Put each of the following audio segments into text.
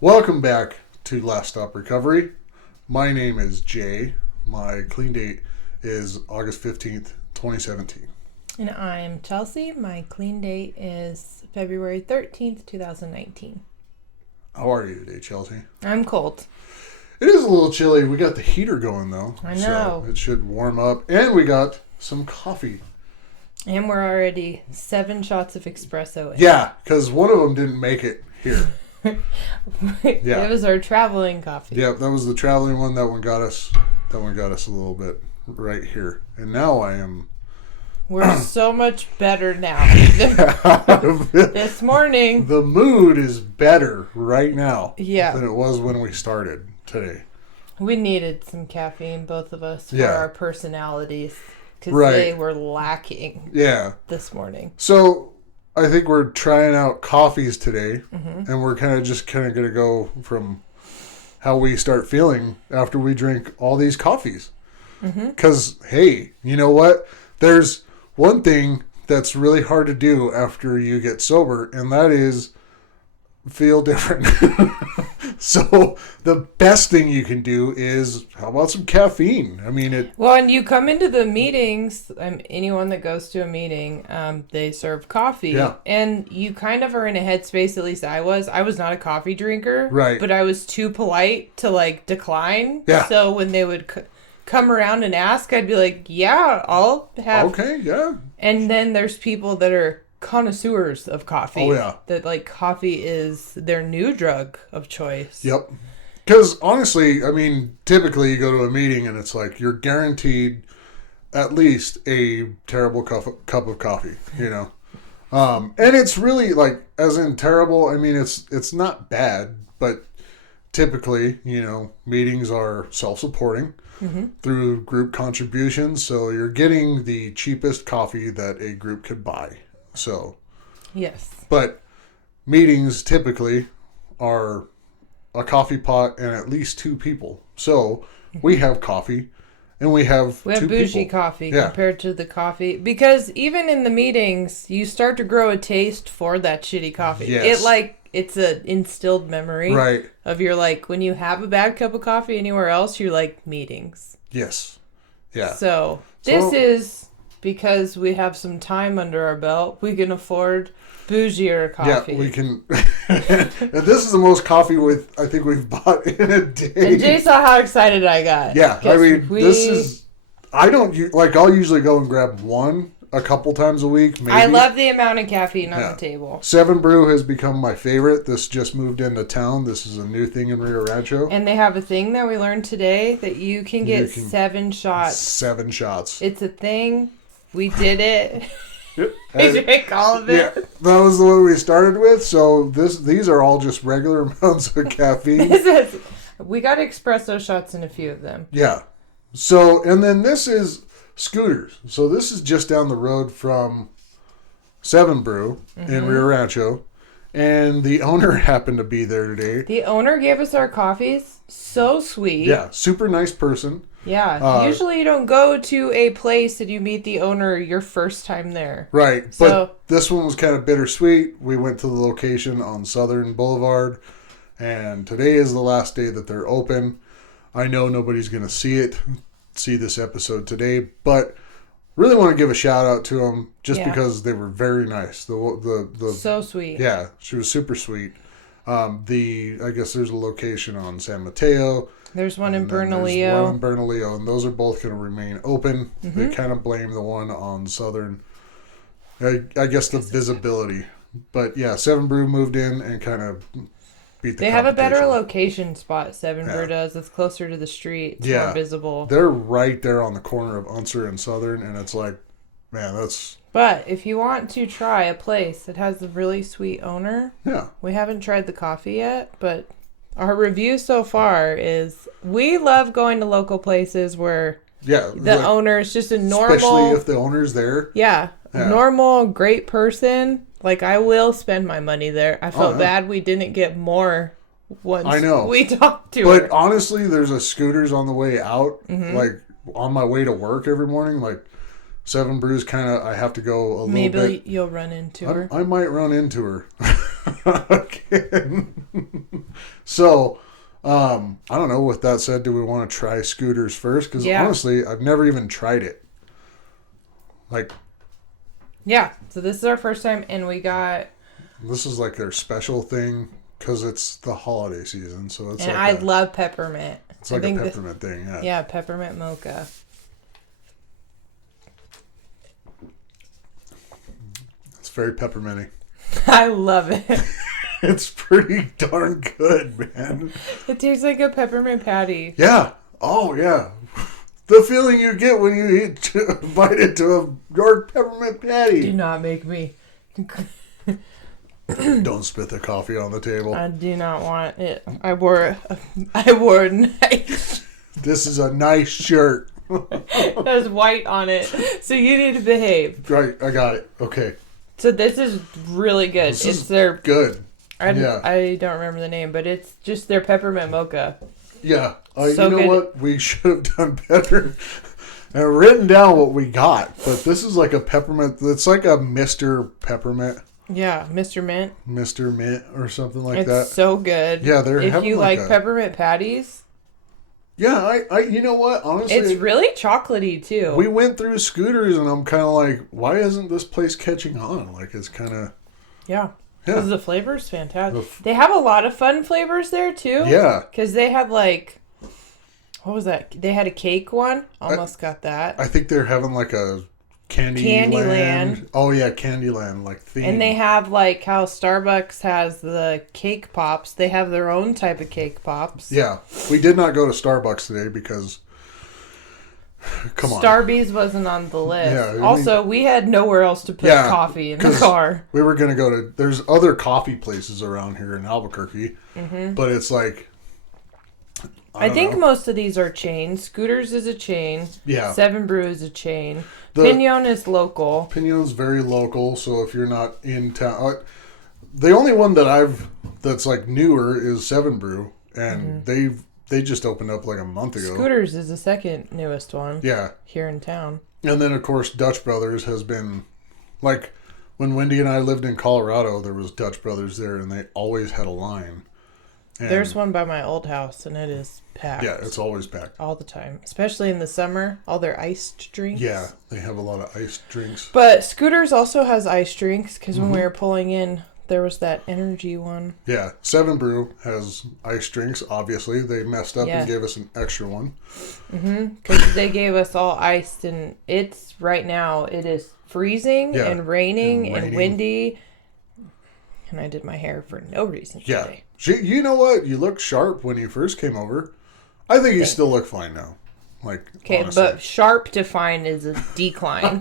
Welcome back to Last Stop Recovery. My name is Jay. My clean date is August 15th, 2017. And I'm Chelsea. My clean date is February 13th, 2019. How are you today, Chelsea? I'm cold. It is a little chilly. We got the heater going, though. I know. So it should warm up. And we got some coffee. And we're already 7 shots of espresso in. Yeah, because one of them didn't make it here. Yeah. It was our traveling coffee. Yeah, that was the traveling one. That one got us a little bit right here. And now I am... We're so much better now. This morning. The mood is better right now than it was when we started today. We needed some caffeine, both of us, for our personalities. Because they were lacking this morning. So I think we're trying out coffees today. Mm-hmm. And we're kind of going to go from how we start feeling after we drink all these coffees. Because, hey, you know what? There's one thing that's really hard to do after you get sober, and that is feel different. So the best thing you can do is, how about some caffeine? I mean, Well, and you come into the meetings, anyone that goes to a meeting, they serve coffee. Yeah. And you kind of are in a headspace, at least I was. I was not a coffee drinker. Right. But I was too polite to, decline. Yeah. So when they would come around and ask, I'd be like, yeah, I'll have... Okay, yeah. And then there's people that are connoisseurs of coffee. Oh, yeah. That, coffee is their new drug of choice. Yep. Because, honestly, I mean, typically you go to a meeting and it's like, you're guaranteed at least a terrible cup of coffee, you know? And it's really, as in terrible, I mean, it's not bad, but typically, meetings are self-supporting. Mm-hmm. Through group contributions, so you're getting the cheapest coffee that a group could buy. So, yes. But meetings typically are a coffee pot and at least 2 people. So we have coffee, and we have bougie people. Coffee compared to the coffee, because even in the meetings, you start to grow a taste for that shitty coffee. Yes. It's an instilled memory, right? Of your when you have a bad cup of coffee anywhere else, you're meetings. Yes, yeah. So this is because we have some time under our belt. We can afford bougier coffee. Yeah, we can. And this is the most coffee I think we've bought in a day. And Jay saw how excited I got. Yeah, I mean, this is. I don't I'll usually go and grab one a couple times a week. Maybe. I love the amount of caffeine on the table. 7 Brew has become my favorite. This just moved into town. This is a new thing in Rio Rancho. And they have a thing that we learned today that you can get 7 shots. 7 shots. It's a thing. We did it. I drank all of it. Yeah, that was the one we started with. So these are all just regular amounts of caffeine. We got espresso shots in a few of them. Yeah. So, and then this is Scooters. So this is just down the road from 7 Brew in Rio Rancho. And the owner happened to be there today. The owner gave us our coffees. So sweet. Yeah, super nice person. Yeah, usually you don't go to a place and you meet the owner your first time there. Right, but this one was kind of bittersweet. We went to the location on Southern Boulevard, and today is the last day that they're open. I know nobody's going to see this episode today, but really want to give a shout out to them just because they were very nice. The so sweet. Yeah, she was super sweet. I guess there's a location on San Mateo. There's one in Bernalillo. There's one in Bernalillo, and those are both going to remain open. Mm-hmm. They kind of blame the one on Southern, I guess, the visibility. But yeah, 7 Brew moved in and kind of beat the They have a better location spot, 7 Brew does. It's closer to the street. It's more visible. They're right there on the corner of Unser and Southern, and it's like, man, that's... But if you want to try a place that has a really sweet owner, we haven't tried the coffee yet, but... Our review so far is we love going to local places where the owner is just a normal... Especially if the owner's there. Yeah. A normal, great person. I will spend my money there. I felt bad we didn't get more once we talked to her. But honestly, there's a Scooters on the way out. On my way to work every morning. 7 Brews kind of, I have to go a little bit. Maybe you'll run into her. I might run into her. Again. So, I don't know. With that said, do we want to try Scooters first? Because honestly, I've never even tried it. Like, yeah. So this is our first time, and we got. This is like their special thing because it's the holiday season. So it's. And like I love peppermint. It's like a peppermint thing. Yeah. Yeah, peppermint mocha. It's very pepperminty. I love it. It's pretty darn good, man. It tastes like a peppermint patty. Yeah. Oh, yeah. The feeling you get when you bite into a York peppermint patty. Do not make me. Don't spit the coffee on the table. I do not want it. I wore a nice. This is a nice shirt. There's white on it, so you need to behave. Right, I got it. Okay. So this is really good. It's their good. I don't remember the name, but it's just their peppermint mocha. Yeah. So you know good. what? We should have done better and written down what we got. But this is like a peppermint. It's like a Mr. Peppermint. Yeah, Mr. Mint. Mr. Mint or something like that. It's so good. Yeah, they're if you like peppermint patties. Yeah, I you know what? Honestly, it's really chocolatey too. We went through Scooters and I'm kind of like, why isn't this place catching on? Like it's kind of because the flavor's fantastic. They have a lot of fun flavors there too. Yeah, because they had like, what was that? They had a cake one. Almost got that. I think they're having like a Candyland. Oh yeah, Candyland like theme. And they have like how Starbucks has the cake pops. They have their own type of cake pops. Yeah, we did not go to Starbucks today because come on, Starbucks wasn't on the list. Yeah, also, we had nowhere else to put coffee in the car. We were gonna go to. There's other coffee places around here in Albuquerque, but it's like. I think most of these are chains. Scooters is a chain. Yeah. 7 Brew is a chain. Pinon is local. Pinon's very local, so if you're not in town... the only one that's like newer is 7 Brew, and they just opened up like a month ago. Scooters is the second newest one. Yeah. Here in town. And then, of course, Dutch Brothers has been... Like, when Wendy and I lived in Colorado, there was Dutch Brothers there, and they always had a line. And there's one by my old house, and it is packed. Yeah, it's always packed. All the time. Especially in the summer. All their iced drinks. Yeah, they have a lot of iced drinks. But Scooters also has iced drinks, because when we were pulling in, there was that energy one. Yeah, 7 Brew has iced drinks, obviously. They messed up and gave us an extra one. Because they gave us all iced, and it's, right now, it is freezing and raining and windy. And I did my hair for no reason today. You know what? You looked sharp when you first came over. I think you still look fine now. Like, okay, honestly. But sharp to fine is a decline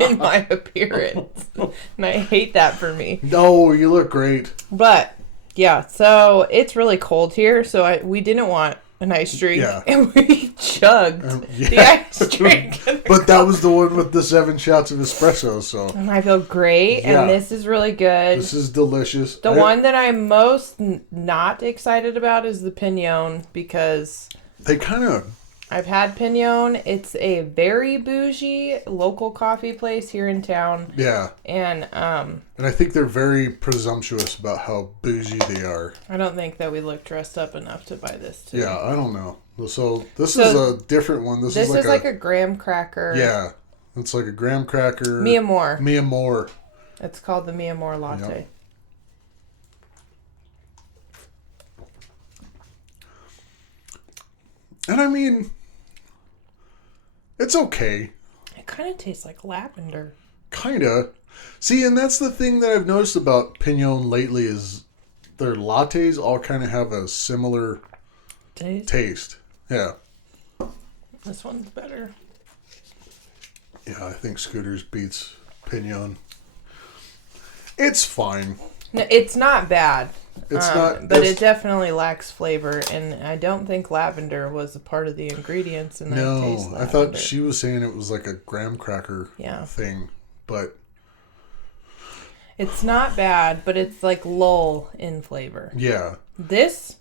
in my appearance. And I hate that for me. No, you look great. But, yeah, so it's really cold here, so we didn't want an ice drink, and we chugged the ice drink. But that was the one with the 7 shots of espresso, so. And I feel great, and this is really good. This is delicious. The one that I'm most not excited about is the Pinon, because they kind of... I've had Pinon. It's a very bougie local coffee place here in town. Yeah. And I think they're very presumptuous about how bougie they are. I don't think that we look dressed up enough to buy this today. Yeah, I don't know. So this is a different one. This is like a graham cracker. Yeah. It's like a graham cracker. Mi Amor. Mi Amor. It's called the Mi Amor latte. Yep. And I mean, it's okay. It kind of tastes like lavender. Kind of. See, and that's the thing that I've noticed about Pinon lately is their lattes all kind of have a similar taste. Yeah. This one's better. Yeah, I think Scooters beats Pinon. It's fine. No, it's not bad. It's not, but it definitely lacks flavor, and I don't think lavender was a part of the ingredients. And no, I thought she was saying it was like a graham cracker thing, but it's not bad. But it's like lull in flavor. Yeah, this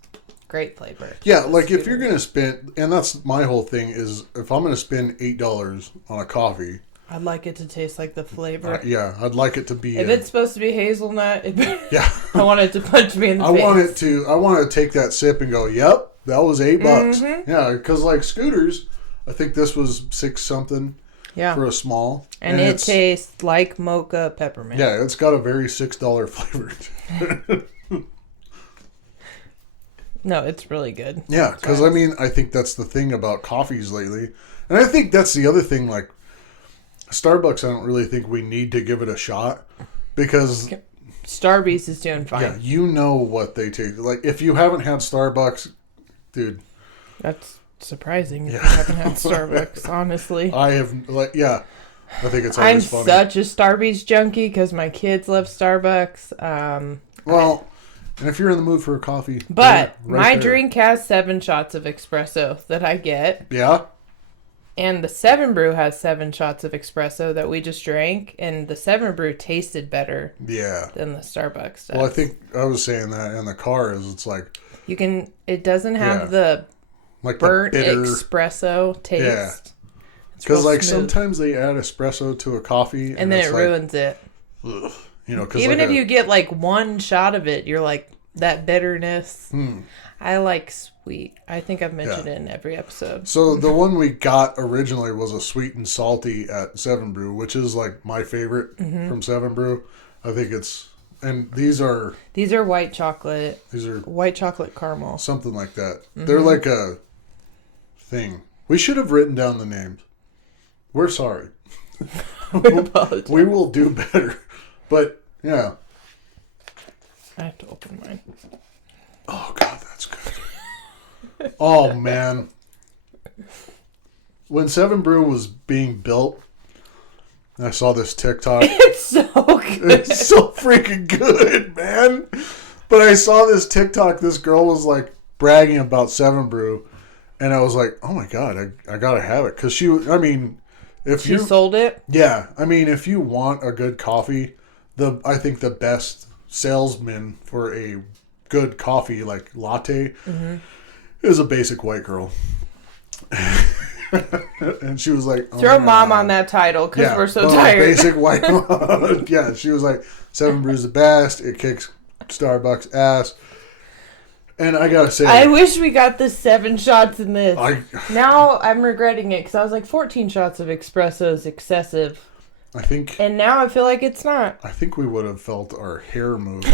great flavor. Yeah, like if you're gonna spend, and that's my whole thing is if I'm gonna spend $8 on a coffee, I'd like it to taste like the flavor. Yeah, I'd like it to be. If it's supposed to be hazelnut, yeah, I want it to punch me in the face. I want to take that sip and go, yep, that was $8. Mm-hmm. Yeah, because like Scooters, I think this was 6 something. Yeah. For a small. And it tastes like mocha peppermint. Yeah, it's got a very $6 flavor. No, it's really good. Yeah, because I mean, I think that's the thing about coffees lately. And I think that's the other thing, like, Starbucks, I don't really think we need to give it a shot. Because... Starbucks is doing fine. Yeah, you know what they taste. Like, if you haven't had Starbucks, dude... That's surprising if you haven't had Starbucks, honestly. I have, like, yeah. I think it's always funny. I'm such a Starbucks junkie because my kids love Starbucks. Well... And if you're in the mood for a coffee... But my drink has 7 shots of espresso that I get. Yeah? And the 7 Brew has 7 shots of espresso that we just drank. And the 7 Brew tasted better than the Starbucks does. Well, I think I was saying that in the car is it's like... It doesn't have the like burnt the bitter, espresso taste. Yeah. Because like sometimes they add espresso to a coffee. And then it ruins it. Ugh. You know, even if you get like 1 shot of it, you're like that bitterness. I like sweet. I think I've mentioned it in every episode. So the one we got originally was a sweet and salty at 7 Brew, which is like my favorite from 7 Brew. I think it's, and these are white chocolate. These are white chocolate caramel. Something like that. They're like a thing. We should have written down the names. We're sorry. We apologize. We will do better. But, yeah. I have to open mine. Oh, God, that's good. Oh, man. When 7 Brew was being built, I saw this TikTok. It's so good. It's so freaking good, man. But I saw this TikTok. This girl was, like, bragging about 7 Brew. And I was like, oh, my God, I got to have it. Because she sold it? Yeah. I mean, if you want a good coffee... I think the best salesman for a good coffee, like latte, is a basic white girl. And she was like... Throw mom on that title, because we're so tired. Basic white mom. Yeah, she was like, 7 Brew's the best. It kicks Starbucks ass. And I gotta say... I wish we got the 7 shots in this. Now I'm regretting it, because I was like, 14 shots of espresso is excessive. I think... And now I feel like it's not. I think we would have felt our hair moving.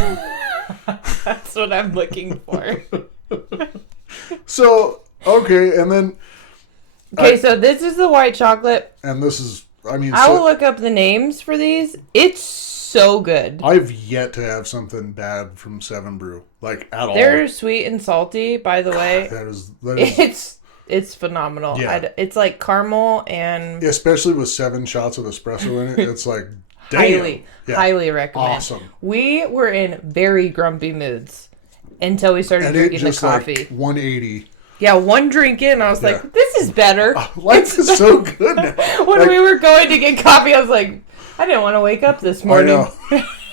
That's what I'm looking for. So, okay, and then... so this is the white chocolate. And this is... I will look up the names for these. It's so good. I've yet to have something bad from 7 Brew. Like, at all. They're sweet and salty, by the way. That is It's phenomenal. Yeah. It's like caramel and... Especially with 7 shots of espresso in it. It's like, damn. Highly recommend. Awesome. We were in very grumpy moods until we started drinking the coffee. Like 180. Yeah, 1 drink in, I was like, this is better. Life is so good now. When we were going to get coffee, I was like, I didn't want to wake up this morning.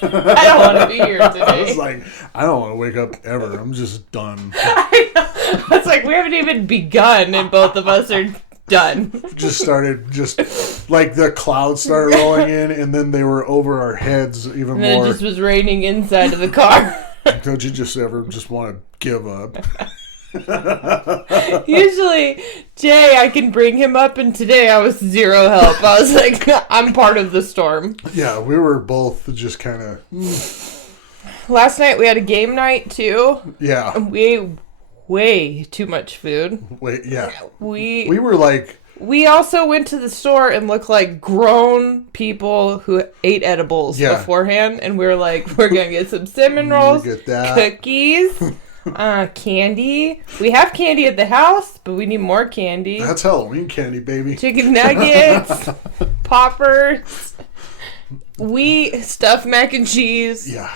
I don't want to be here today. I was like, I don't want to wake up ever. I'm just done. I know. It's like, we haven't even begun, and both of us are done. Just like the clouds started rolling in, and then they were over our heads even more. And it just was raining inside of the car. Don't you just ever want to give up? Usually, Jay, I can bring him up, and today I was zero help. I was like, I'm part of the storm. Yeah, we were both just kind of... Last night we had a game night, too. Yeah. We ate way too much food. Yeah. We were like... We also went to the store and looked like grown people who ate edibles beforehand, and we were like, we're going to get some cinnamon rolls, cookies... candy. We have candy at the house, but we need more candy. That's Halloween candy, baby. Chicken nuggets, poppers. We stuffed mac and cheese. Yeah.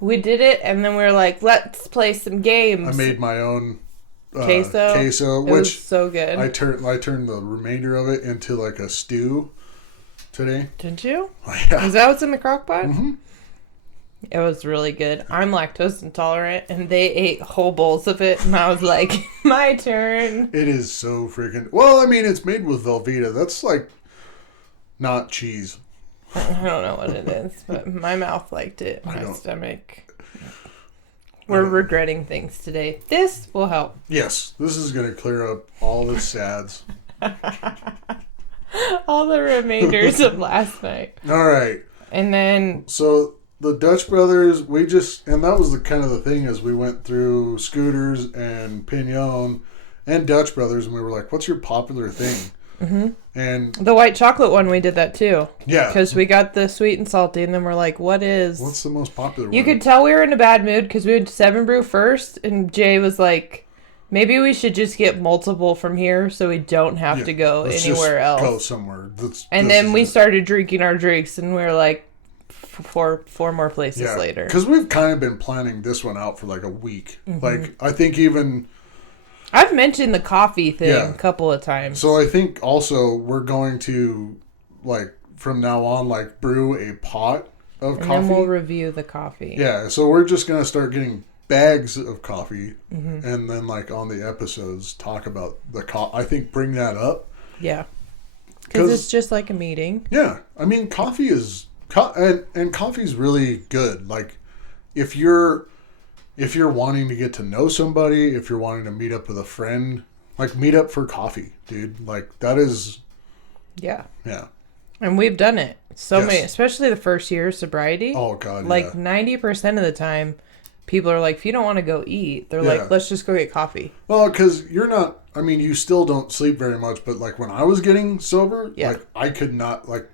We did it, and then we were like, let's play some games. I made my own queso, which was so good. I turned the remainder of it into like a stew today. Did you? Yeah. Is that what's in the crock pot? Mm-hmm. It was really good. I'm lactose intolerant, and they ate whole bowls of it, and I was like, my turn. It is so freaking... Well, I mean, it's made with Velveeta. That's like... not cheese. I don't know what it is, but my mouth liked it. My stomach. We're regretting things today. This will help. Yes, this is going to clear up all the sads. All the remainders of last night. All right. And then... So, the Dutch Brothers, and that was the kind of the thing as we went through Scooters and Pinon and Dutch Brothers, and we were like, what's your popular thing? Mm-hmm. And the white chocolate one, we did that too. Yeah. Because we got the sweet and salty, and then we're like, what's the most popular one? You could tell we were in a bad mood because we went to 7 Brew first, and Jay was like, maybe we should just get multiple from here so we don't have to go anywhere else. Go somewhere. And then we started drinking our drinks, and we were like, four more places later. Because we've kind of been planning this one out for like a week. Mm-hmm. Like, I think even... I've mentioned the coffee thing a couple of times. So I think also we're going to, like, from now on, like, brew a pot of coffee. And then we'll review the coffee. Yeah, so we're just going to start getting bags of coffee. Mm-hmm. And then, like, on the episodes, talk about the coffee. I think bring that up. Yeah. Because it's just like a meeting. Yeah. I mean, coffee is... And coffee's really good. Like, if you're wanting to get to know somebody, if you're wanting to meet up with a friend, like, meet up for coffee, dude. Like, that is... Yeah. Yeah. And we've done it. Many, especially the first year of sobriety. Oh, God, like, 90% of the time, people are like, if you don't want to go eat, they're like, let's just go get coffee. Well, because you're not... I mean, you still don't sleep very much, but, like, when I was getting sober, like, I could not, like...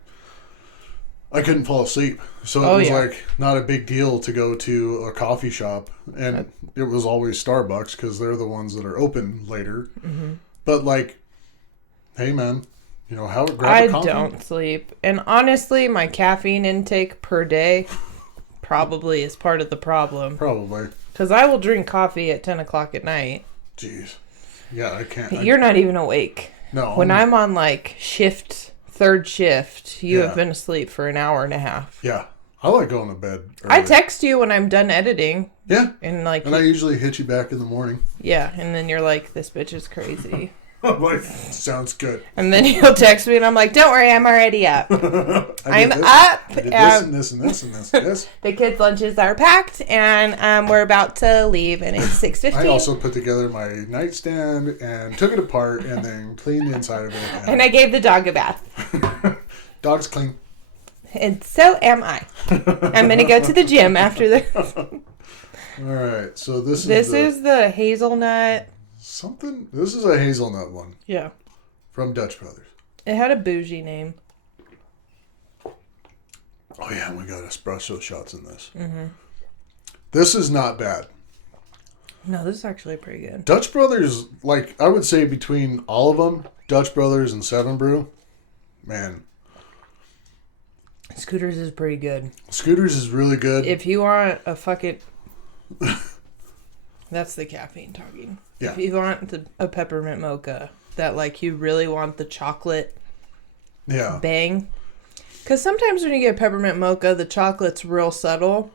I couldn't fall asleep. So it was like not a big deal to go to a coffee shop. And it was always Starbucks because they're the ones that are open later. Mm-hmm. But like, hey man, grab a coffee. I don't sleep. And honestly, my caffeine intake per day probably is part of the problem. Probably. Because I will drink coffee at 10 o'clock at night. Jeez. Yeah, I can't. You're not even awake. No. When I'm on like third shift, you have been asleep for an hour and a half. Yeah. I like going to bed early. I text you when I'm done editing. Yeah. And I usually hit you back in the morning. Yeah. And then you're like, this bitch is crazy. I'm like, sounds good. And then you'll text me and I'm like, don't worry, I'm already up. I'm up. I did this and this and this and this. The kids' lunches are packed and we're about to leave and it's 6:15. I also put together my nightstand and took it apart and then cleaned the inside of it. And I gave the dog a bath. Dog's clean. And so am I. I'm going to go to the gym after this. All right. So this is the hazelnut. This is a hazelnut one. Yeah. From Dutch Brothers. It had a bougie name. Oh, yeah. And we got espresso shots in this. Mm-hmm. This is not bad. No, this is actually pretty good. Dutch Brothers, like, I would say between all of them, Dutch Brothers and 7 Brew, man. Scooters is pretty good. Scooters is really good. If you want a fucking... That's the caffeine talking. Yeah. If you want a peppermint mocha that, like, you really want the chocolate bang. Because sometimes when you get peppermint mocha, the chocolate's real subtle.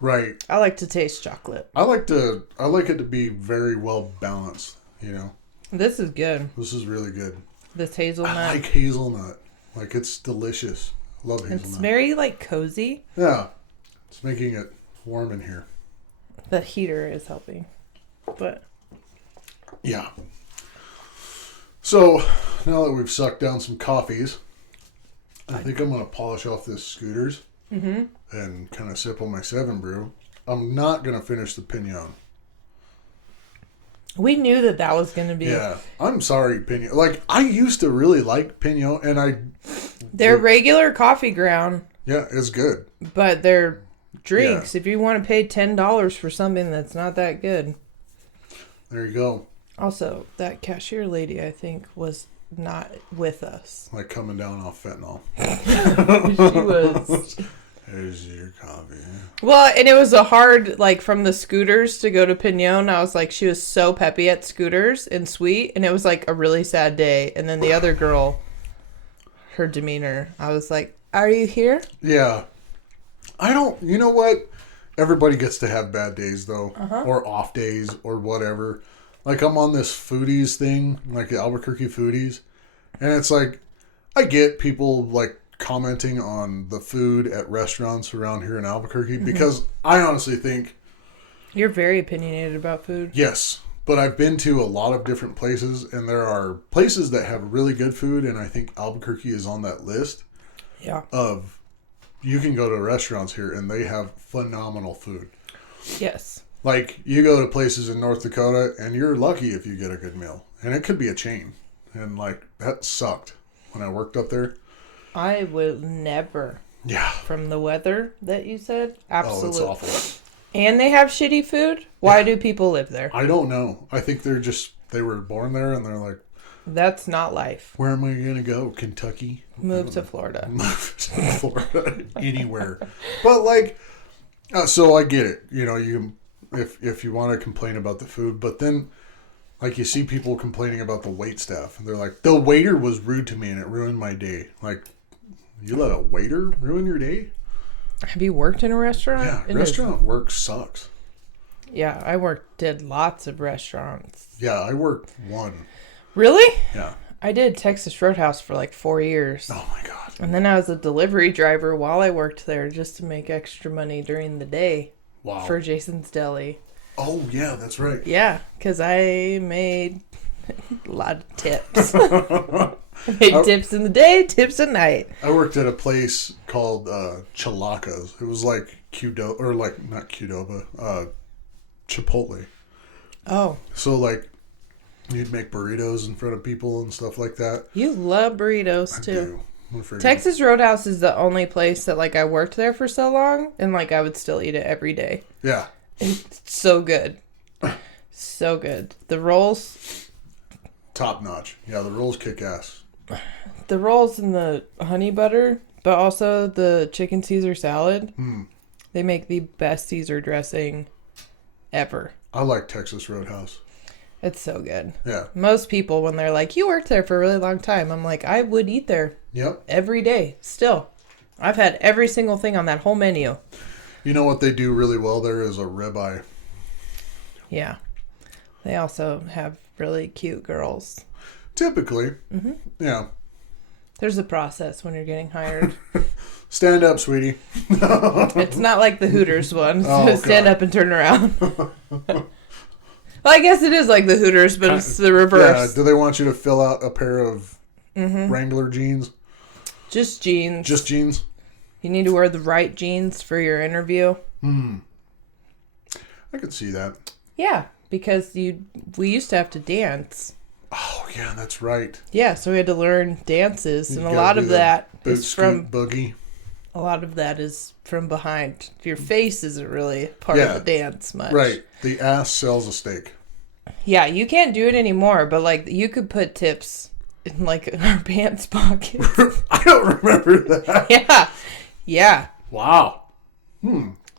Right. I like to taste chocolate. I like it to be very well balanced, This is good. This is really good. This hazelnut. I like hazelnut. Like, it's delicious. Love hazelnut. It's very, like, cozy. Yeah. It's making it warm in here. The heater is helping. But yeah. So now that we've sucked down some coffees, I think I'm gonna polish off this Scooters and kind of sip on my 7 Brew. I'm not gonna finish the Pinon. We knew that was gonna be. Yeah, I'm sorry, Pinon. Like, I used to really like Pinon, and their regular coffee ground. Yeah, it's good. But their drinks, if you want to pay $10 for something that's not that good. There you go. Also, that cashier lady, I think, was not with us. Like coming down off fentanyl. She was. Here's your coffee. Well, and it was a hard, like, from the Scooters to go to Pinon. I was like, she was so peppy at Scooters and sweet. And it was like a really sad day. And then the other girl, her demeanor, I was like, are you here? Yeah. You know what? Everybody gets to have bad days, though, or off days, or whatever. Like, I'm on this foodies thing, like the Albuquerque foodies, and it's like, I get people, like, commenting on the food at restaurants around here in Albuquerque because I honestly think... You're very opinionated about food. Yes, but I've been to a lot of different places, and there are places that have really good food, and I think Albuquerque is on that list. Yeah. Of, you can go to restaurants here, and they have phenomenal food. Yes. Like, you go to places in North Dakota, and you're lucky if you get a good meal. And it could be a chain. And, like, that sucked when I worked up there. I would never. Yeah. From the weather that you said? Absolutely. Oh, it's awful. And they have shitty food? Why do people live there? I don't know. I think they were born there, and they're like... That's not life. Where am I going to go? Kentucky? Move to Florida. Move to Florida. Anywhere. But, like... so I get it. You know, you... If you want to complain about the food, but then like you see people complaining about the wait staff and they're like, the waiter was rude to me and it ruined my day. Like, you let a waiter ruin your day? Have you worked in a restaurant? Yeah, restaurant work sucks. Yeah, I did lots of restaurants. Yeah, I worked one. Really? Yeah. I did Texas Roadhouse for like 4 years. Oh my God. And then I was a delivery driver while I worked there just to make extra money during the day. Wow. For Jason's Deli. Oh, yeah, that's right. Yeah, because I made a lot of tips. I made tips in the day, tips at night. I worked at a place called Chalaca's. It was like Qdoba, or like, not Qdoba, Chipotle. Oh. So, like, you'd make burritos in front of people and stuff like that. You love burritos, too. I do. Texas Roadhouse is the only place that, like, I worked there for so long, and, like, I would still eat it every day. Yeah. It's so good. So good. The rolls... Top notch. Yeah, the rolls kick ass. The rolls and the honey butter, but also the chicken Caesar salad. They make the best Caesar dressing ever. I like Texas Roadhouse. It's so good. Yeah. Most people, when they're like, you worked there for a really long time, I'm like, I would eat there. Yep. Every day. Still. I've had every single thing on that whole menu. You know what they do really well there is a ribeye. Yeah. They also have really cute girls. Typically. Mm-hmm. Yeah. There's a process when you're getting hired. Stand up, sweetie. It's not like the Hooters one. So stand up and turn around. Well, I guess it is like the Hooters, but it's the reverse. Yeah. Do they want you to fill out a pair of Wrangler jeans? Just jeans. Just jeans? You need to wear the right jeans for your interview. I could see that. Yeah, because we used to have to dance. Oh, yeah, that's right. Yeah, so we had to learn dances, and a lot of that is from boogie. A lot of that is from behind. Your face isn't really part of the dance much. Right. The ass sells a steak. Yeah, you can't do it anymore, but like you could put tips in like our pants pockets. I don't remember that. Yeah. Yeah. Wow.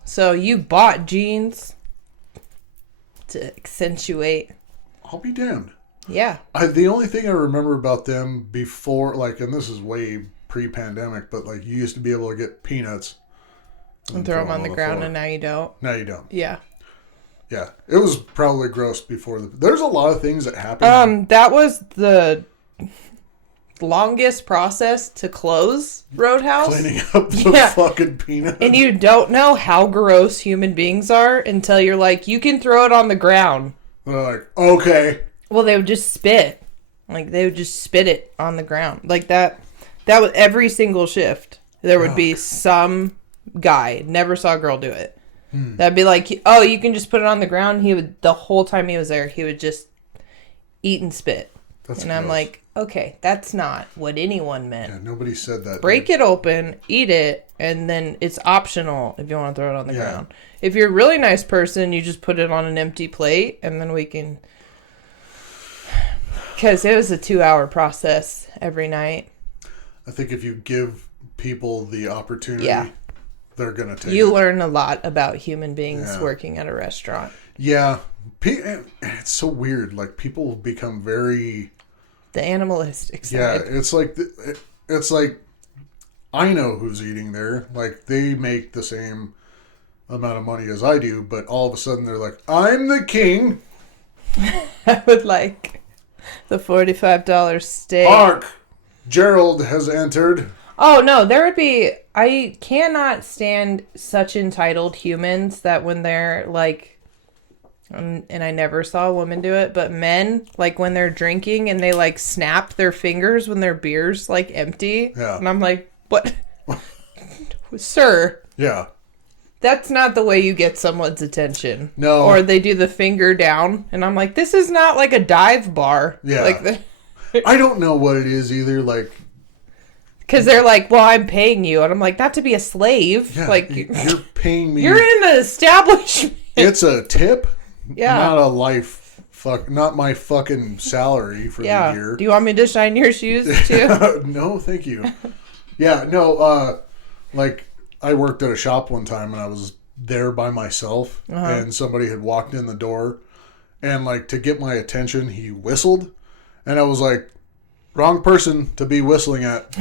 So you bought jeans to accentuate. I'll be damned. Yeah. The only thing I remember about them before, like, and this is way pre-pandemic, but like you used to be able to get peanuts and throw them on the ground, and now you don't. Now you don't. Yeah. Yeah. It was probably gross before. There's a lot of things that happened. That was the longest process to close Roadhouse. Cleaning up the fucking peanuts. And you don't know how gross human beings are until you're like, you can throw it on the ground. They're like, okay. Well, they would just spit. Like, they would just spit it on the ground. Like, that was every single shift. There would be some guy, never saw a girl do it. That'd be like, oh, you can just put it on the ground. The whole time he was there, he would just eat and spit. That's and gross. I'm like, okay, that's not what anyone meant. Yeah, nobody said that. Break it open, eat it, and then it's optional if you want to throw it on the ground. If you're a really nice person, you just put it on an empty plate, and then we can... Because it was a 2-hour process every night. I think if you give people the opportunity, they're going to take it. You learn a lot about human beings working at a restaurant. Yeah. It's so weird. Like, people become very... The animalistic side. Yeah, it's like I know who's eating there. Like, they make the same amount of money as I do, but all of a sudden they're like, I'm the king. I would like the $45 steak. Hark! Gerald has entered. Oh, no, there would be... I cannot stand such entitled humans that when they're, like... and I never saw a woman do it, but men, like, when they're drinking and they, like, snap their fingers when their beer's, like, empty. Yeah. And I'm like, what? Sir. Yeah. That's not the way you get someone's attention. No. Or they do the finger down, and I'm like, this is not like a dive bar. Yeah. Like I don't know what it is either, like... Because they're like, well, I'm paying you. And I'm like, not to be a slave. Yeah, like, you're paying me... You're in the establishment. It's a tip, yeah. Not a life... not my fucking salary for the year. Do you want me to shine your shoes, too? No, thank you. Yeah, no, like, I worked at a shop one time, and I was there by myself, and somebody had walked in the door, and, like, to get my attention, he whistled, and I was like, wrong person to be whistling at.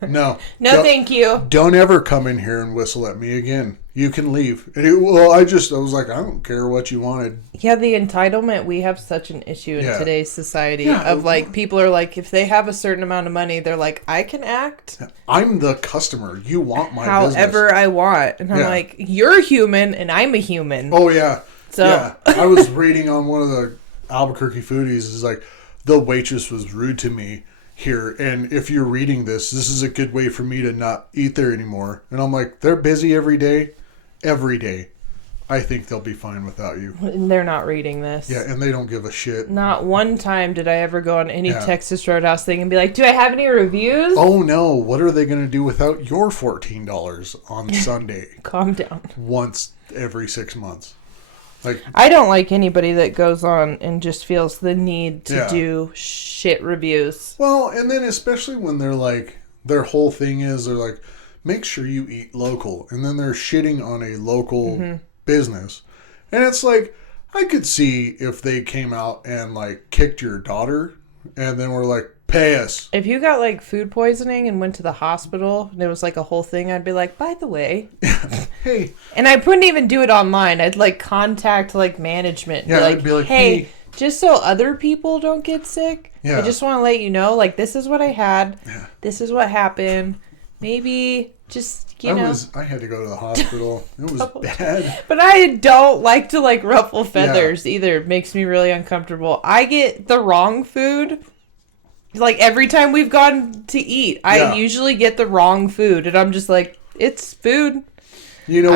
No. No, thank you. Don't ever come in here and whistle at me again. You can leave. And I was like, I don't care what you wanted. Yeah, the entitlement, we have such an issue in today's society of like, people are like, if they have a certain amount of money, they're like, I can act. I'm the customer. You want my however business. I want. And I'm like, you're human and I'm a human. Oh, yeah. So yeah. I was reading on one of the Albuquerque foodies, is like, the waitress was rude to me here, and if you're reading this is a good way for me to not eat there anymore. And I'm like, they're busy every day. I think they'll be fine without you. And they're not reading this. Yeah, and they don't give a shit. Not one time did I ever go on any Texas Roadhouse thing and be like, do I have any reviews? Oh no, what are they going to do without your $14 on Sunday? Calm down. Once every 6 months. Like, I don't like anybody that goes on and just feels the need to do shit reviews. Well, and then especially when they're like, their whole thing is, they're like, make sure you eat local. And then they're shitting on a local business. And it's like, I could see if they came out and like kicked your daughter and then were like, pay us. If you got like food poisoning and went to the hospital and it was like a whole thing, I'd be like, by the way. Hey. And I wouldn't even do it online. I'd like contact like management. And I'd be like, hey, just so other people don't get sick. Yeah. I just want to let you know, like, this is what I had. Yeah. This is what happened. Maybe just, you know. I had to go to the hospital. It was bad. But I don't like to like ruffle feathers either. It makes me really uncomfortable. I get the wrong food. Like, every time we've gone to eat, I usually get the wrong food. And I'm just like, it's food. You know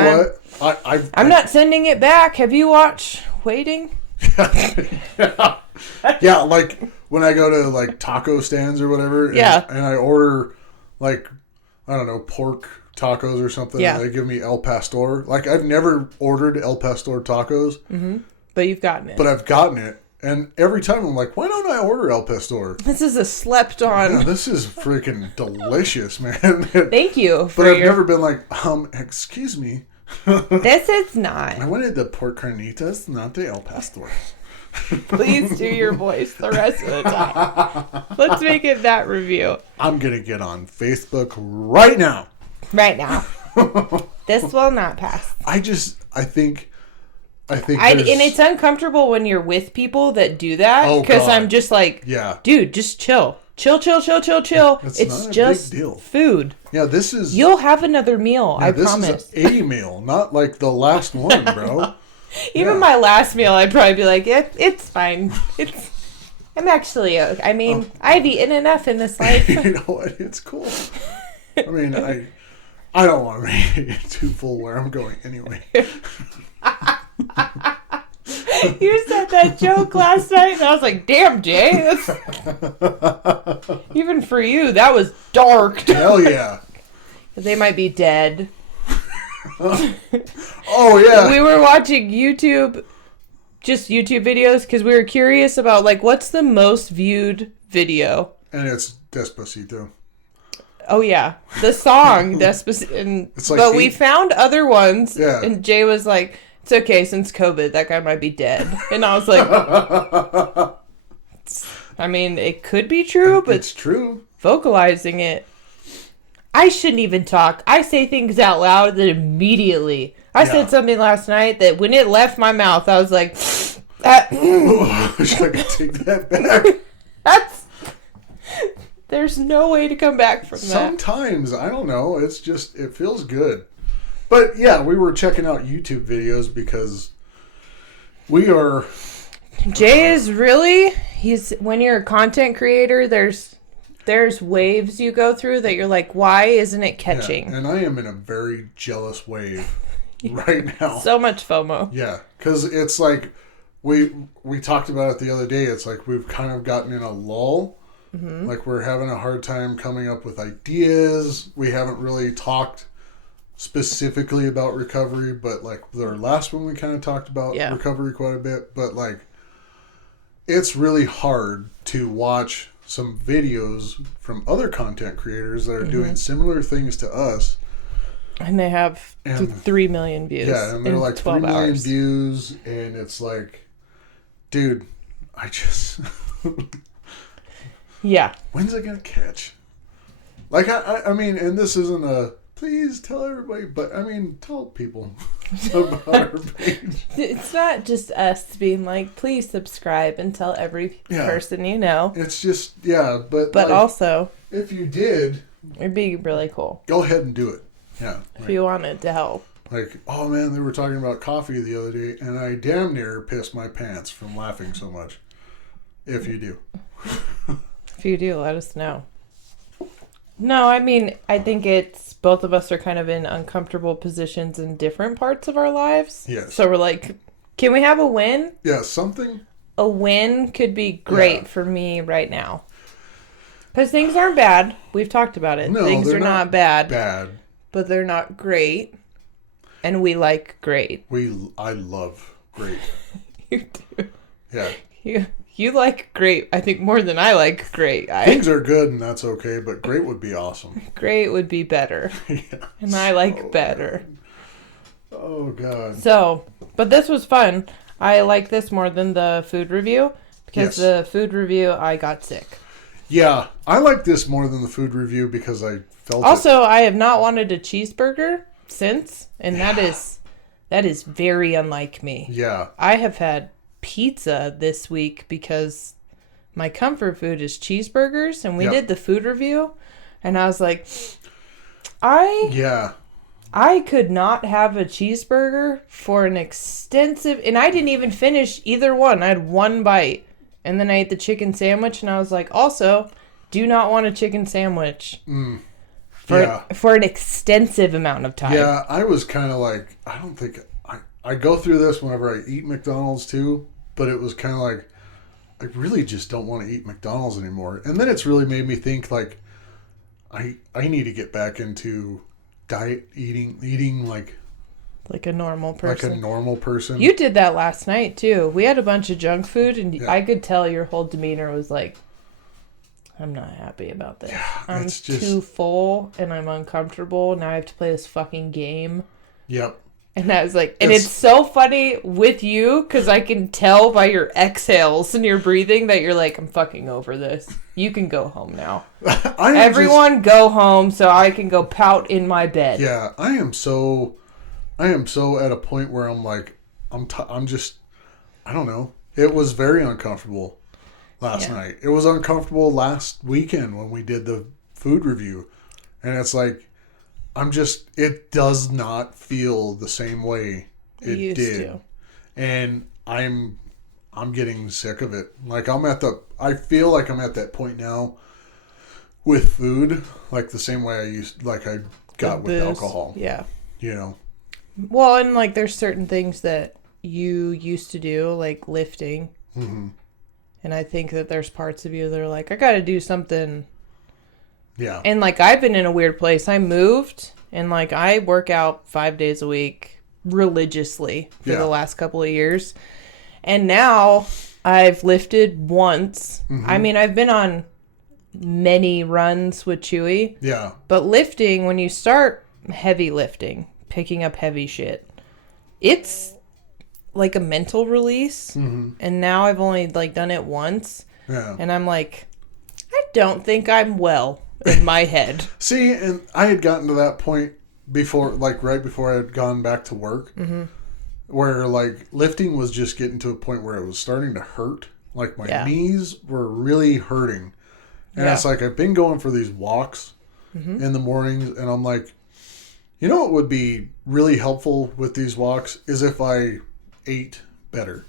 what? I'm not sending it back. Have you watched Waiting? Yeah, like, when I go to, like, taco stands or whatever. And I order, like, I don't know, pork tacos or something. Yeah. And they give me El Pastor. Like, I've never ordered El Pastor tacos. Mm-hmm. But you've gotten it. But I've gotten it. And every time I'm like, why don't I order El Pastor? This is a slept on. Yeah, this is freaking delicious, man. Thank you. But I've never been like, excuse me. This is not. I wanted the pork carnitas, not the El Pastor. Please do your voice the rest of the time. Let's make it that review. I'm going to get on Facebook right now. Right now. This will not pass. I think and it's uncomfortable when you're with people that do that, because I'm just like, dude, just chill. Chill. It's just big deal. Food. Yeah, this is... You'll have another meal, I promise. This is a meal, not like the last one, bro. Even my last meal, I'd probably be like, it's fine. I'm actually... I mean, I've eaten enough in this life. You know what? It's cool. I mean, I don't want to make it too full where I'm going anyway. You said that joke last night, and I was like, damn, Jay. Even for you, that was dark. Hell yeah. They might be dead. Oh, yeah. We were watching YouTube videos, because we were curious about, like, what's the most viewed video? And it's Despacito. Oh, yeah. The song, Despacito. Like but we found other ones, yeah. And Jay was like, it's okay, since COVID, that guy might be dead. And I was like, I mean, it could be true, but it's true. Vocalizing it. I shouldn't even talk. I say things out loud that immediately. I said something last night that when it left my mouth, I was like, I wish I could take that back. There's no way to come back from that. Sometimes, I don't know. It's just, it feels good. But yeah, we were checking out YouTube videos because we are... Jay is really, when you're a content creator, there's waves you go through that you're like, why isn't it catching? Yeah, and I am in a very jealous wave right now. So much FOMO. Yeah, because it's like, we talked about it the other day. It's like we've kind of gotten in a lull. Mm-hmm. Like we're having a hard time coming up with ideas. We haven't really talked specifically about recovery, but like our last one we kind of talked about recovery quite a bit. But like, it's really hard to watch some videos from other content creators that are doing similar things to us. And they have 3 million views. Yeah, and they're like 3 million views, and it's like, dude, I just... Yeah. When's it going to catch? Like, I mean, and this isn't a, please tell everybody, but I mean, tell people about our page. It's not just us being like, please subscribe and tell every person you know. It's just, but like, also, if you did, it'd be really cool. Go ahead and do it. Yeah. If you wanted to help. Like, oh man, they were talking about coffee the other day, and I damn near pissed my pants from laughing so much. If you do. If you do, let us know. No, I mean, I think it's both of us are kind of in uncomfortable positions in different parts of our lives. Yes. So we're like, can we have a win? Yeah, something. A win could be great for me right now. Because things aren't bad. We've talked about it. No, things are not bad. Bad. But they're not great. And we like great. I love great. You do. Yeah. You like great, I think, more than I like great. Things are good, and that's okay, but great would be awesome. Great would be better. And I like better. Bad. Oh, God. So, but this was fun. I like this more than the food review, because the food review, I got sick. Yeah, I like this more than the food review because I felt Also, I have not wanted a cheeseburger since, and that is very unlike me. Yeah. I have had pizza this week because my comfort food is cheeseburgers, and we did the food review, and I was like, I could not have a cheeseburger for an extensive, and I didn't even finish either one. I had one bite, and then I ate the chicken sandwich, and I was like, also, do not want a chicken sandwich for an extensive amount of time. Yeah, I was kind of like, I don't think, I go through this whenever I eat McDonald's too, but it was kind of like, I really just don't want to eat McDonald's anymore. And then it's really made me think like, I need to get back into diet eating like a normal person. Like a normal person. You did that last night too. We had a bunch of junk food, and I could tell your whole demeanor was like, I'm not happy about this. Yeah, I'm too full and I'm uncomfortable. Now I have to play this fucking game. Yep. And I was like, and it's so funny with you because I can tell by your exhales and your breathing that you're like, I'm fucking over this. You can go home now. Everyone go home so I can go pout in my bed. Yeah, I am so at a point where I'm like, I'm just, I don't know. It was very uncomfortable last night. It was uncomfortable last weekend when we did the food review. And it's like, it does not feel the same way it did. And I'm getting sick of it. Like I feel like I'm at that point now with food, like the same way I got with alcohol. Yeah. You know? Well, and like there's certain things that you used to do, like lifting. Mm-hmm. And I think that there's parts of you that are like, I got to do something. Yeah. And like I've been in a weird place. I moved and like I work out 5 days a week religiously for the last couple of years. And now I've lifted once. Mm-hmm. I mean, I've been on many runs with Chewy. Yeah. But lifting, when you start heavy lifting, picking up heavy shit, it's like a mental release. Mm-hmm. And now I've only like done it once. Yeah. And I'm like, I don't think I'm well in my head. See, and I had gotten to that point before, like right before I had gone back to work, where like lifting was just getting to a point where it was starting to hurt. Like my knees were really hurting. And it's like, I've been going for these walks in the mornings, and I'm like, you know what would be really helpful with these walks is if I ate better.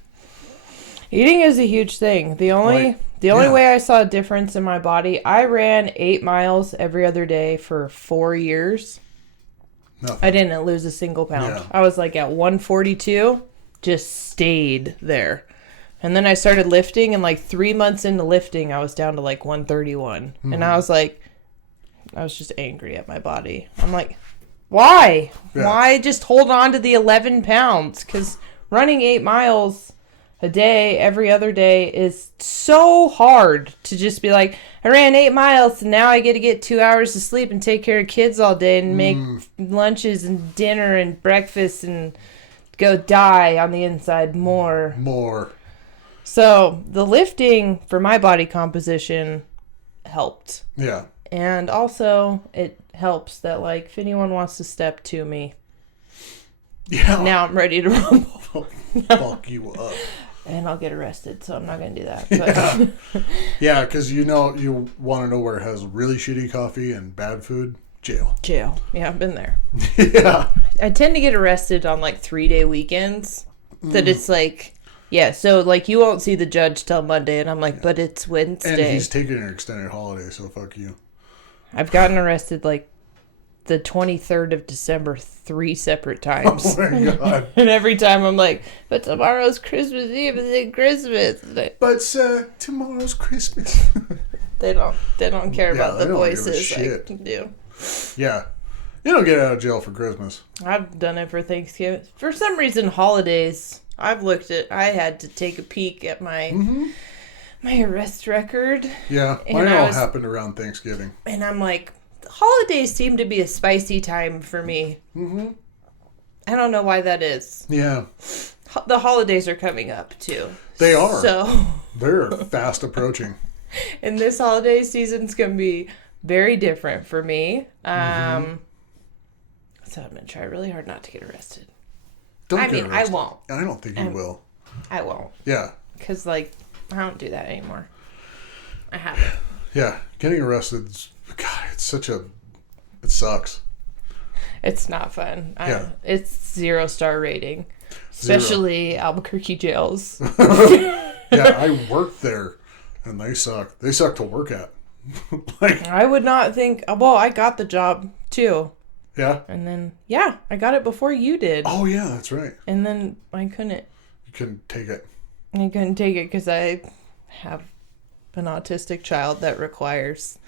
Eating is a huge thing. The only way I saw a difference in my body, I ran 8 miles every other day for 4 years. Nothing. I didn't lose a single pound. Yeah. I was like at 142, just stayed there. And then I started lifting, and like 3 months into lifting, I was down to like 131. And I was like, I was just angry at my body. I'm like, why? Yeah. Why just hold on to the 11 pounds? Because running 8 miles a day, every other day, is so hard to just be like, I ran 8 miles, and now I get to get 2 hours of sleep and take care of kids all day and make lunches and dinner and breakfast and go die on the inside more. So the lifting for my body composition helped. Yeah. And also it helps that, like, if anyone wants to step to me, now I'm ready to rumble. Fuck you up. And I'll get arrested, so I'm not going to do that. But. Yeah, because you want to know where it has really shitty coffee and bad food? Jail. Yeah, I've been there. Yeah. I tend to get arrested on, like, 3-day weekends. That it's like... Yeah, so, like, you won't see the judge till Monday, and I'm like, but it's Wednesday. And he's taking an extended holiday, so fuck you. I've gotten arrested, like, the 23rd of December 3 separate times. Oh, my God. And every time I'm like, but tomorrow's Christmas Eve, it's Christmas. But, tomorrow's Christmas. They don't care about the voices I can do. Yeah. You don't get out of jail for Christmas. I've done it for Thanksgiving. For some reason, holidays... I had to take a peek at my arrest record. Yeah, mine all happened around Thanksgiving. And I'm like, holidays seem to be a spicy time for me. Mm-hmm. I don't know why that is. Yeah. The holidays are coming up, too. They are. So they're fast approaching. And this holiday season's going to be very different for me. So I'm going to try really hard not to get arrested. I won't. I don't think you will. I won't. Yeah. Because, like, I don't do that anymore. I haven't. Yeah. Getting arrested, God, it sucks. It's not fun. Yeah. It's 0-star rating. Especially Albuquerque jails. Yeah, I worked there, and they suck. They suck to work at. I would not think... Well, I got the job, too. Yeah? And then, I got it before you did. Oh, yeah, that's right. And then I couldn't. You couldn't take it. I couldn't take it because I have an autistic child that requires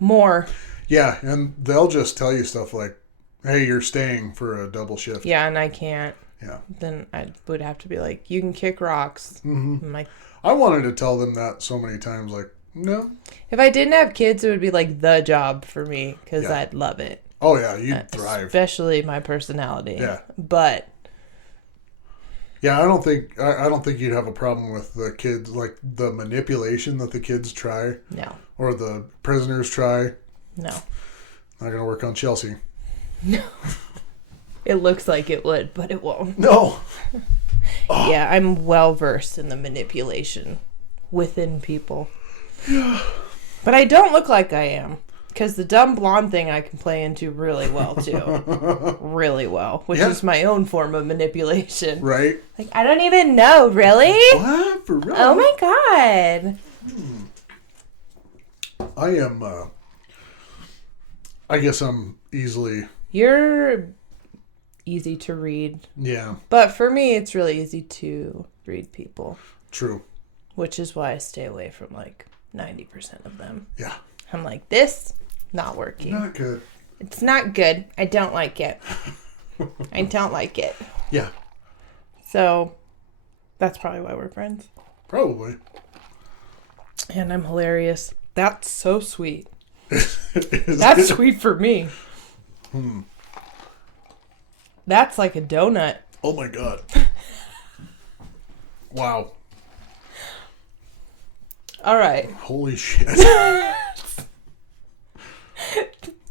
more. Yeah, and they'll just tell you stuff like, hey, you're staying for a double shift. Yeah, and I can't. Yeah. Then I would have to be like, you can kick rocks. Mm-hmm. I wanted to tell them that so many times, like, no. If I didn't have kids, it would be like the job for me because I'd love it. Oh, yeah, you'd thrive. Especially my personality. Yeah. But. Yeah, I don't think you'd have a problem with the kids, like the manipulation that the kids try. No. Or the prisoners try. No. Not going to work on Chelsea. No. It looks like it would, but it won't. No. Oh. Yeah, I'm well versed in the manipulation within people. Yeah. But I don't look like I am. Because the dumb blonde thing I can play into really well, too. Really well. Which is my own form of manipulation. Right. Like, I don't even know. Really? What? For real? Oh, my God. I am, I guess I'm easily... You're easy to read. Yeah. But for me, it's really easy to read people. True. Which is why I stay away from, like, 90% of them. Yeah. I'm like, this, not working. Not good. It's not good. I don't like it. I don't like it. Yeah. So, that's probably why we're friends. Probably. And I'm hilarious. That's so sweet. That's sweet for me. That's like a donut. Oh my God. Wow. All right. Holy shit.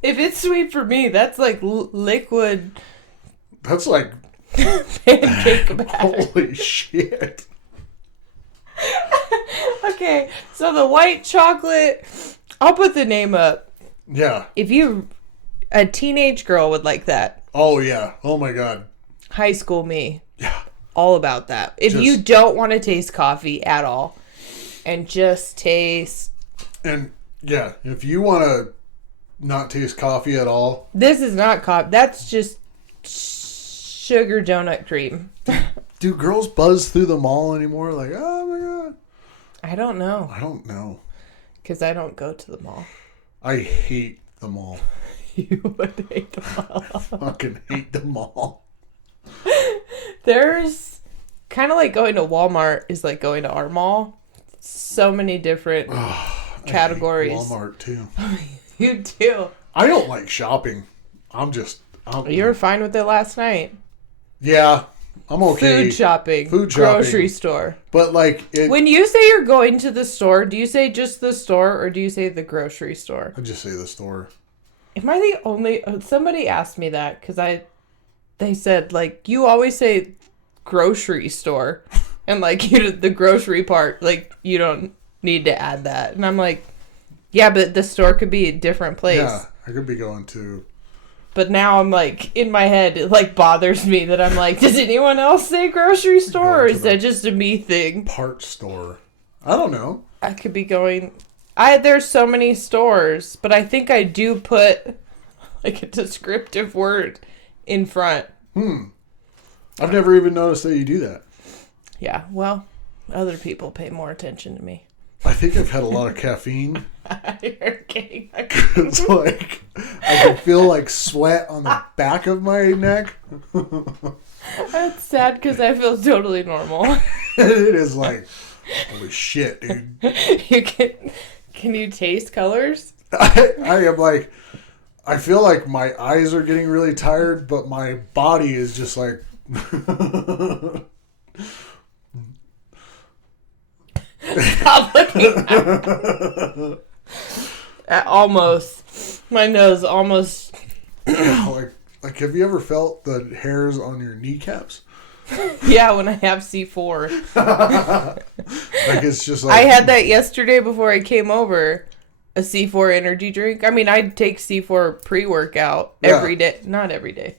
If it's sweet for me, that's like liquid. That's like pancake batter. Holy shit. Okay, so the white chocolate, I'll put the name up. Yeah. A teenage girl would like that. Oh, yeah. Oh, my God. High school me. Yeah. All about that. If you don't want to taste coffee at all and just taste... And, yeah, if you want to not taste coffee at all... This is not coffee. That's just sugar donut cream. Do girls buzz through the mall anymore? Like, oh, my God. I don't know. Because I don't go to the mall. I hate the mall. You would hate the mall. I fucking hate the mall. There's kind of like going to Walmart is like going to our mall. So many different categories. I hate Walmart too. You do. I don't like shopping. You were fine with it last night. Yeah, I'm okay. Food shopping. Grocery store. But like when you say you're going to the store, do you say just the store or do you say the grocery store? I just say the store. Am I the only... Somebody asked me that because they said, like, you always say grocery store. And, like, the grocery part, like, you don't need to add that. And I'm like, yeah, but the store could be a different place. Yeah, I could be going to... But now I'm, like, in my head, it, like, bothers me that I'm like, does anyone else say grocery store? Or is that just a me thing? Part store. I don't know. I could be going... There's so many stores, but I think I do put like a descriptive word in front. I've never even noticed that you do that. Yeah, well, other people pay more attention to me. I think I've had a lot of caffeine. You're kidding. It's like I can feel like sweat on the back of my neck. That's sad because I feel totally normal. It is like, holy shit, dude. Can you taste colors? I am like, I feel like my eyes are getting really tired, but my body is just like... Stop looking at almost. My nose almost... like, have you ever felt the hairs on your kneecaps? Yeah, when I have C4. Like, it's just like... I had that yesterday before I came over. A C4 energy drink. I mean, I take C4 pre-workout every day. Not every day.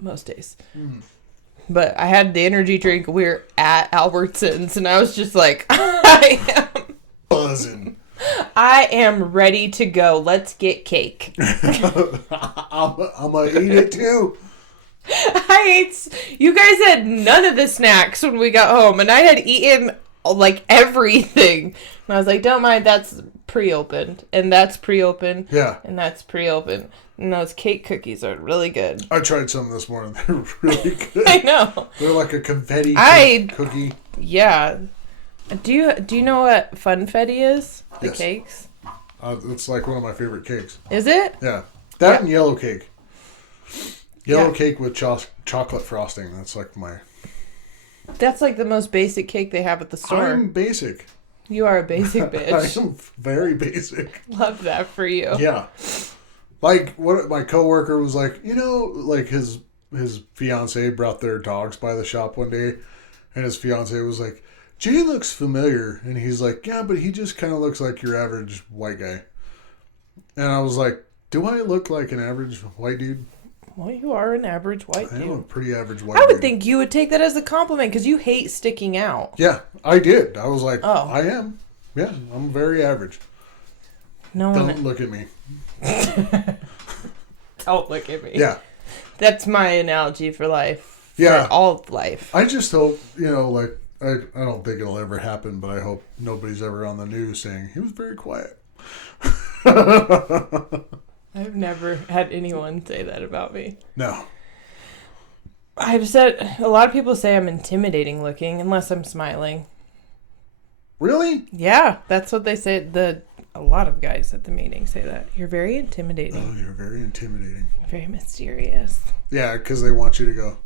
Most days. But I had the energy drink. We were at Albertsons, and I was just like, I am... buzzing. I am ready to go. Let's get cake. I'm going to eat it, too. You guys had none of the snacks when we got home, and I had eaten like everything. And I was like, don't mind, that's pre-opened, and that's pre-opened, yeah, and that's pre-opened. And those cake cookies are really good. I tried some this morning. They're really good. I know. They're like a confetti cookie. Yeah. Do you know what funfetti is? The cakes? It's like one of my favorite cakes. Is it? Yeah. That and yellow cake. Yellow cake with chocolate frosting. That's like That's like the most basic cake they have at the store. I'm basic. You are a basic bitch. I am very basic. Love that for you. Yeah. Like, what my coworker was like, like his fiance brought their dogs by the shop one day, and his fiance was like, Jay looks familiar. And he's like, yeah, but he just kind of looks like your average white guy. And I was like, do I look like an average white dude? Well, you are an average white dude. I am a pretty average white dude. I would think you would take that as a compliment because you hate sticking out. Yeah, I did. I was like, oh. I am. Yeah, I'm very average. Don't look at me. Don't look at me. Yeah. That's my analogy for life. Yeah. For all of life. I just hope, like, I don't think it'll ever happen, but I hope nobody's ever on the news saying, he was very quiet. I've never had anyone say that about me. No. I've said, a lot of people say I'm intimidating looking, unless I'm smiling. Really? Yeah, that's what they say. A lot of guys at the meeting say that. You're very intimidating. Oh, you're very intimidating. Very mysterious. Yeah, because they want you to go,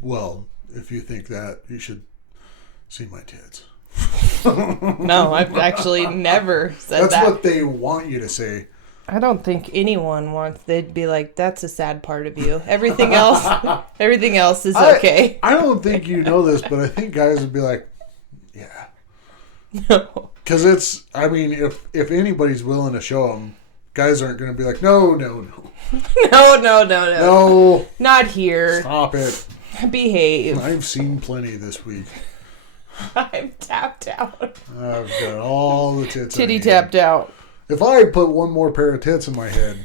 well, if you think that, you should see my tits. No, I've actually never said that. That's what they want you to say. I don't think anyone wants. They'd be like, "That's a sad part of you. Everything else is okay." I don't think you know this, but I think guys would be like, "Yeah." No. Because it's, I mean, if anybody's willing to show them, guys aren't going to be like, no. No. Not here. Stop it. Behave. I've seen plenty this week. I'm tapped out. I've got all the tits. Titty tapped out. If I put one more pair of tits in my head.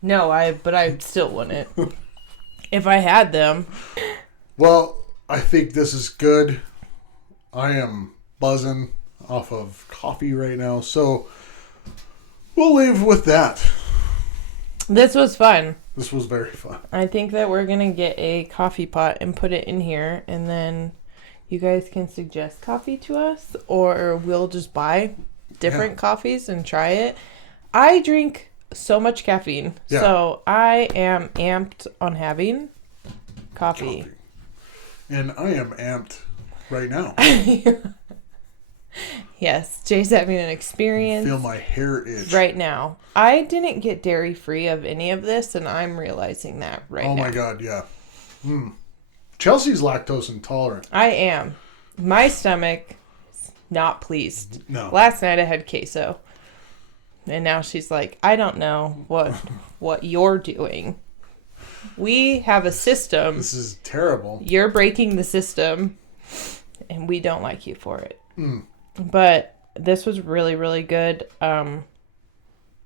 No, but I still wouldn't. If I had them. Well, I think this is good. I am buzzing off of coffee right now, so we'll leave with that. This was fun. This was very fun. I think that we're going to get a coffee pot and put it in here, and then you guys can suggest coffee to us, or we'll just buy different coffees and try it. I drink so much caffeine, so I am amped on having coffee. And I am amped right now. Yes, Jay's having an experience. I feel my hair itch. Right now. I didn't get dairy free of any of this, and I'm realizing that now. Oh my God, yeah. Chelsea's lactose intolerant. I am. My stomach is not pleased. No. Last night I had queso. And now she's like, I don't know what you're doing. We have a system. This is terrible. You're breaking the system, and we don't like you for it. But this was really, really good.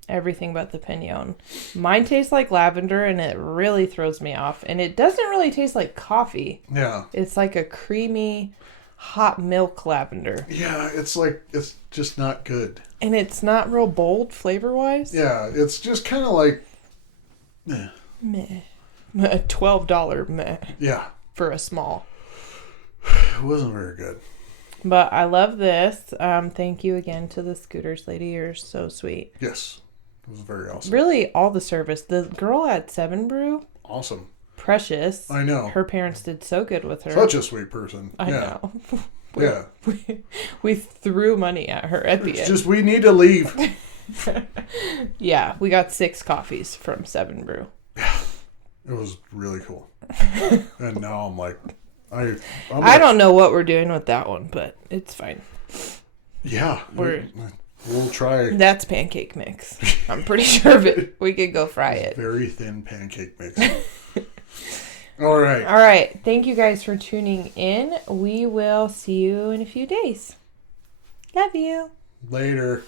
Everything but the Pinon. Mine tastes like lavender, and it really throws me off. And it doesn't really taste like coffee. Yeah. It's like a creamy, hot milk lavender. Yeah, it's just not good. And it's not real bold flavor-wise. Yeah, it's just kind of like... Meh. A $12 meh. Yeah. For a small. It wasn't very good. But I love this. Thank you again to the Scooters lady. You're so sweet. Yes. It was very awesome. Really, all the service. The girl at 7 Brew. Awesome. Precious. I know. Her parents did so good with her. Such a sweet person. I know. We threw money at her at the end. It's just we need to leave. Yeah, we got 6 coffees from 7 Brew. It was really cool. And now I'm like... I don't know what we're doing with that one, but it's fine. Yeah. We'll try. That's pancake mix. I'm pretty sure of it. We could go fry it. Very thin pancake mix. All right. All right. Thank you guys for tuning in. We will see you in a few days. Love you. Later.